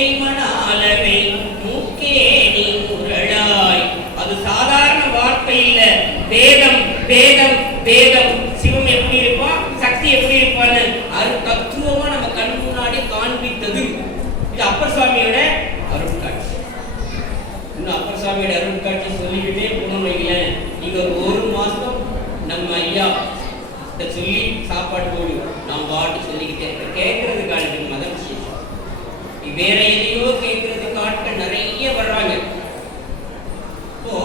முல்லை மணாலவை மூக்கேணி முரளாய். அது சாதாரண வார்த்தை இல்ல, வேதம் வேதம் வேதம். சிவம் எப்படி இருப்பான், சக்தி எப்படி இருப்பான்னு அது தத்துவமா நம்ம கண் முன்னாடி காண்பித்தது. இது அப்பர் சுவாமியோட அருட்காட்சி. இன்னும் அப்பர் சுவாமியோட அருட்காட்சி சொல்லிக்கிட்டே போகணும் வைங்களேன். நீங்க ஒரு மாசம் நம்ம ஐயா சொல்லி சாப்பாடு போடு நாம் பாட்டு சொல்லிக்கிட்டே இருக்க கேட்கறதுக்கான மதம் விஷயம். வேற எதையோ கேட்கறதுக்காக நிறைய வர்றாங்க. இப்போ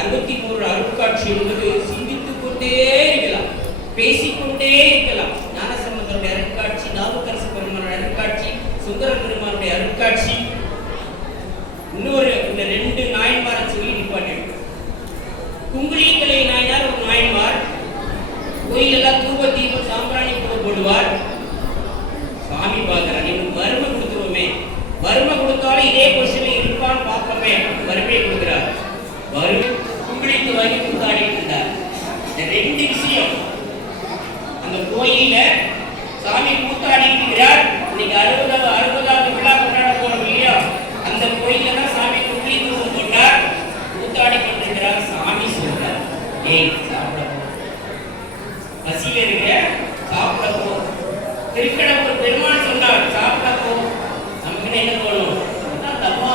63 அருட்காட்சி என்பது சிந்தித்துக் கொண்டே இருக்கலாம், பேசிக்கொண்டே இருக்கலாம். ஞானசம்பந்தருடைய அருட்காட்சி, நாவுக்கரசு பெருமானுடைய அருட்காட்சி, சுந்தர பெருமானுடைய அருட்காட்சி, இன்னொரு இந்த 2 நாயன்மாரை சொல்லி நிப்பாட்டு. குங்குளிக்கலை நாயனார் ஒரு நாயன்மார், கோயிலெல்லாம் தூப தீபம் சாம்பிராணி போடுவார். சாமி பார்க்கிறார், இன்னும் வறுமை கொடுத்துருவோமே, வறுமை கொடுத்தாலும் இதே கொஸ்டின் இருப்பான்னு பார்ப்போமே, வறுமையை கொடுக்கிறார். வறுமை குங்குளித்து வாங்கி கூத்தாடிட்டு இருந்தார். இந்த 2 விஷயம் அந்த கோயில சாமி கூத்தாடிக்கிறார். இன்னைக்கு 60வது விழா கொண்டாட போறோம் இல்லையா, அந்த கோயில தான் சாமி குங்குளித்து போட்டார், கூத்தாடி கொண்டிருக்கிறார். சாமி சொல்றார், ஏய் சாப்பிட பசியில இருக்க சாப்பிட போ. திருக்கடவுர் பெருமான் சொன்னார் சாப்பிட போ. நமக்கு என்ன தோணும், தப்பா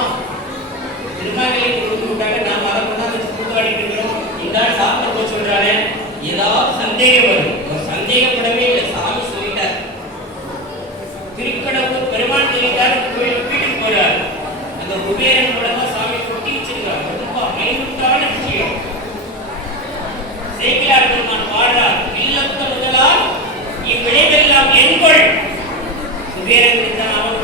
திருமாங்கலை கொடுத்து விட்டாங்க, நாம் அதை கொண்டாந்து கூத்தாடிட்டு இருக்கிறோம், இந்த சாப்பிட போ சொல்றாரு. ஏதாவது சந்தேகம் வரும், சந்தேகப்படவே இல்லை, சாமி சொல்லிட்டார். திருக்கடவுர் பெருமான் சொல்லிட்டார், வீட்டுக்கு போறார். அந்த குபேரன் மூலமா சாமி கொட்டி வச்சிருக்கார். ரொம்ப மைனூட்டான விஷயம். சேக்கிழார் பெருமான் பாடுறார், இல்லத்த முதலால் இவ்விளைவெல்லாம் எண்கொள். குபேரன் அவன்